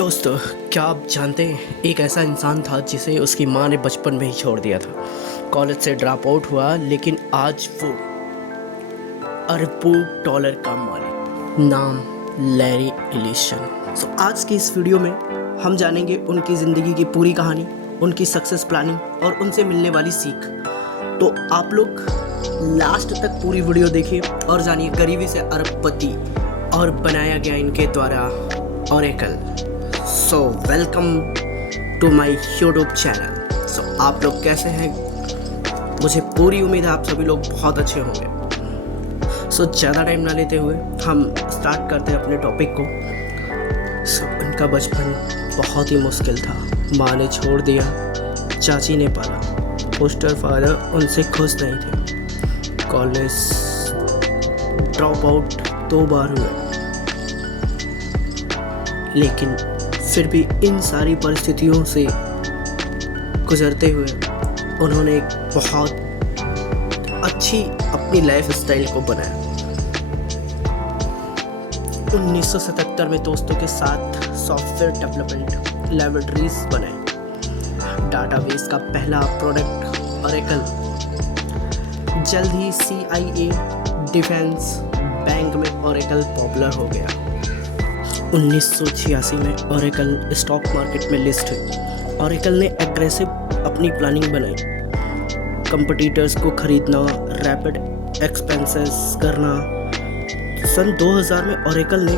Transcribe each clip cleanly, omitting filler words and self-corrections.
दोस्तों, क्या आप जानते हैं एक ऐसा इंसान था जिसे उसकी माँ ने बचपन में ही छोड़ दिया था। कॉलेज से ड्रॉप आउट हुआ, लेकिन आज वो अरबों डॉलर का मालिक। नाम लैरी एलिसन। आज की इस वीडियो में हम जानेंगे उनकी ज़िंदगी की पूरी कहानी, उनकी सक्सेस प्लानिंग और उनसे मिलने वाली सीख। तो आप लोग लास्ट तक पूरी वीडियो देखिए और जानिए गरीबी से अरबपति और बनाया गया इनके द्वारा Oracle. So welcome to my YouTube channel. So आप लोग कैसे हैं? मुझे पूरी उम्मीद है आप सभी लोग बहुत अच्छे होंगे। सो ज़्यादा टाइम ना लेते हुए हम स्टार्ट करते हैं अपने टॉपिक को। उनका बचपन बहुत ही मुश्किल था। माँ ने छोड़ दिया, चाची ने पाला, फोस्टर फादर उनसे खुश नहीं थे। कॉलेज ड्रॉप आउट 2 बार हुए, लेकिन फिर भी इन सारी परिस्थितियों से गुजरते हुए उन्होंने एक बहुत अच्छी अपनी लाइफ स्टाइल को बनाया। 1977 में दोस्तों के साथ सॉफ्टवेयर डेवलपमेंट लैबोरेटरीज बनाई। डाटाबेस का पहला प्रोडक्ट ओरेकल जल्द ही CIA, डिफेंस, बैंक में ओरेकल पॉपुलर हो गया। 1986 में ओरेकल स्टॉक मार्केट में लिस्ट हुई। ओरेकल ने एग्रेसिव अपनी प्लानिंग बनाई, कंपटीटर्स को खरीदना, रैपिड एक्सपेंसेस करना। सन 2000 में ओरेकल ने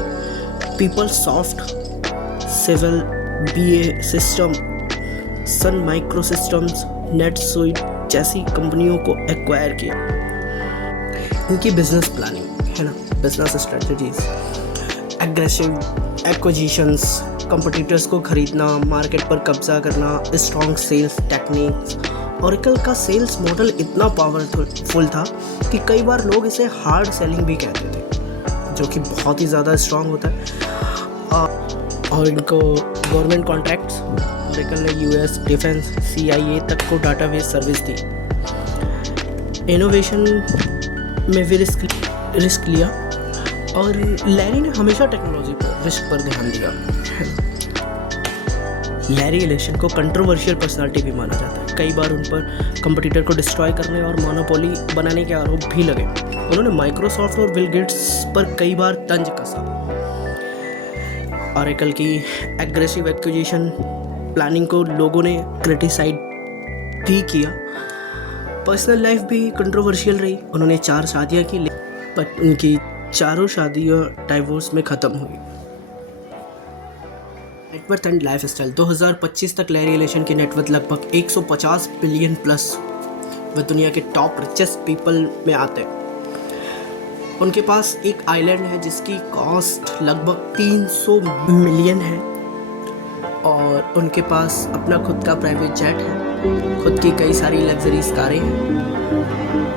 पीपलसॉफ्ट, civil, BA system, Sun micro systems, नेटसुइट जैसी कंपनियों को एक्वायर किया। इनकी बिजनेस प्लानिंग है ना, business strategies, aggressive acquisitions, competitors को खरीदना, मार्केट पर कब्जा करना, स्ट्रॉन्ग सेल्स टेक्निक्स। ओरेकल का सेल्स मॉडल इतना पावरफुल था कि कई बार लोग इसे हार्ड सेलिंग भी कहते थे, जो कि बहुत ही ज़्यादा स्ट्रॉन्ग होता है। और इनको गवर्नमेंट कॉन्ट्रैक्ट्स, ओरेकल ने US डिफेंस, CIA तक को डाटाबेस सर्विस दी। इनोवेशन में भी रिस्क लिया और लैरी ने हमेशा टेक्नोलॉजी पर रिस्क पर ध्यान दिया। लैरी एलिसन को कंट्रोवर्शियल पर्सनालिटी भी माना जाता है। कई बार उन पर कंपटीटर को डिस्ट्रॉय करने और मोनोपोली बनाने के आरोप भी लगे। उन्होंने माइक्रोसॉफ्ट और बिल गेट्स पर कई बार तंज कसा। ओरेकल की एग्रेसिव एक्विजिशन प्लानिंग को लोगों ने क्रिटिसाइज भी किया। पर्सनल लाइफ भी कंट्रोवर्शियल रही। उन्होंने 4 शादियाँ की, बट उनकी चारों शादियाँ डाइवोर्स में ख़त्म हुई। नेटवर्थ एंड लाइफ स्टाइल 2025 तक लैरी एलिसन की नेटवर्थ लगभग 150 बिलियन प्लस। वह दुनिया के टॉप रिचेस्ट पीपल में आते हैं। उनके पास एक आइलैंड है जिसकी कॉस्ट लगभग 300 मिलियन है और उनके पास अपना खुद का प्राइवेट जेट है, खुद की कई सारी लग्जरीज कारें हैं।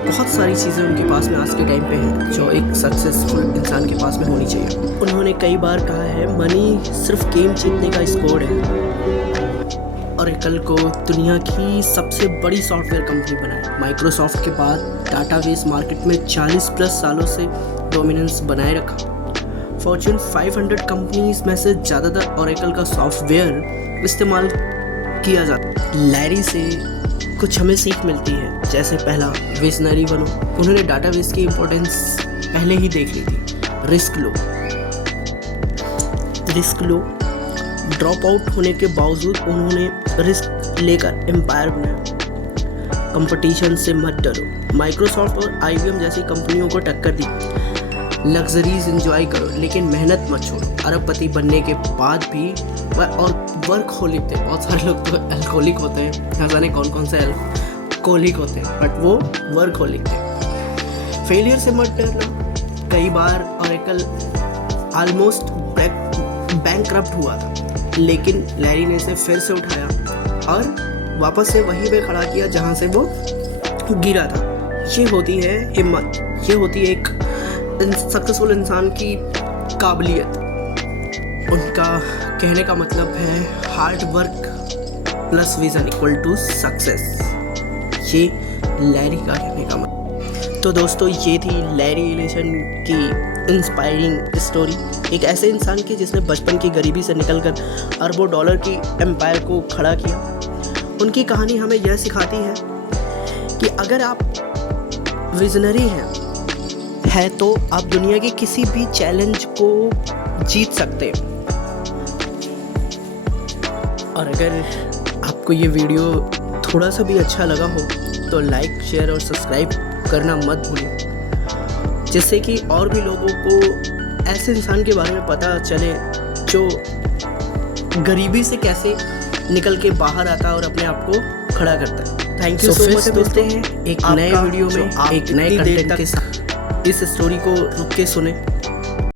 बहुत सारी चीज़ें उनके पास में आज के टाइम पे हैं जो एक सक्सेसफुल इंसान के पास में होनी चाहिए। उन्होंने कई बार कहा है, मनी सिर्फ गेम जीतने का स्कोर है। ओरेकल को दुनिया की सबसे बड़ी सॉफ्टवेयर कंपनी बनाया। माइक्रोसॉफ्ट के बाद डाटाबेस मार्केट में 40 प्लस सालों से डोमिनेंस बनाए रखा। फॉर्च्यून 500 कंपनीज में से ज़्यादातर ओरेकल का सॉफ्टवेयर इस्तेमाल किया जाता है। लैरी से कुछ हमें सीख मिलती है, जैसे पहला, विजनरी बनो। उन्होंने डाटाबेस की इम्पोर्टेंस पहले ही देख ली थी। रिस्क लो। ड्रॉप आउट होने के बावजूद उन्होंने रिस्क लेकर एम्पायर बनाया। कंपटीशन से मत डरो। माइक्रोसॉफ्ट और IBM जैसी कंपनियों को टक्कर दी। लग्जरीज एंजॉय करो, लेकिन मेहनत मत छोड़ो। अरबपति बनने के बाद भी और वर्कहोलिक थे। बहुत सारे लोग तो अल्कोहलिक होते हैं, ना जाने कौन कौन से अल्कोहलिक होते हैं, बट वो वर्कहोलिक थे। फेलियर से मत डरना। कई बार ओरेकल ऑलमोस्ट बैंकरप्ट हुआ था, लेकिन लैरी ने इसे फिर से उठाया और वापस से वहीं पे खड़ा किया जहाँ से वो गिरा था। ये होती है हिम्मत, ये होती है एक सक्सेसफुल इंसान की काबिलियत। उनका कहने का मतलब है hard work plus vision equal to success. ये लैरी का कहने का मतलब। तो दोस्तों, ये थी लैरी एलिसन की इंस्पायरिंग स्टोरी एक ऐसे इंसान की जिसने बचपन की गरीबी से निकलकर अरबों डॉलर की एम्पायर को खड़ा किया। उनकी कहानी हमें यह सिखाती है कि अगर आप विजनरी हैं तो आप दुनिया के किसी भी चैलेंज को जीत सकते हैं। और अगर आपको ये वीडियो थोड़ा सा भी अच्छा लगा हो तो लाइक, शेयर और सब्सक्राइब करना मत भूलिए, जिससे कि और भी लोगों को ऐसे इंसान के बारे में पता चले जो गरीबी से कैसे निकल के बाहर आता है और अपने आप को खड़ा करता है। Thank you so much. मिलते हैं एक नए वीडियो में एक नए कंटेंट के साथ। इस स्टोरी को रुक के सुने।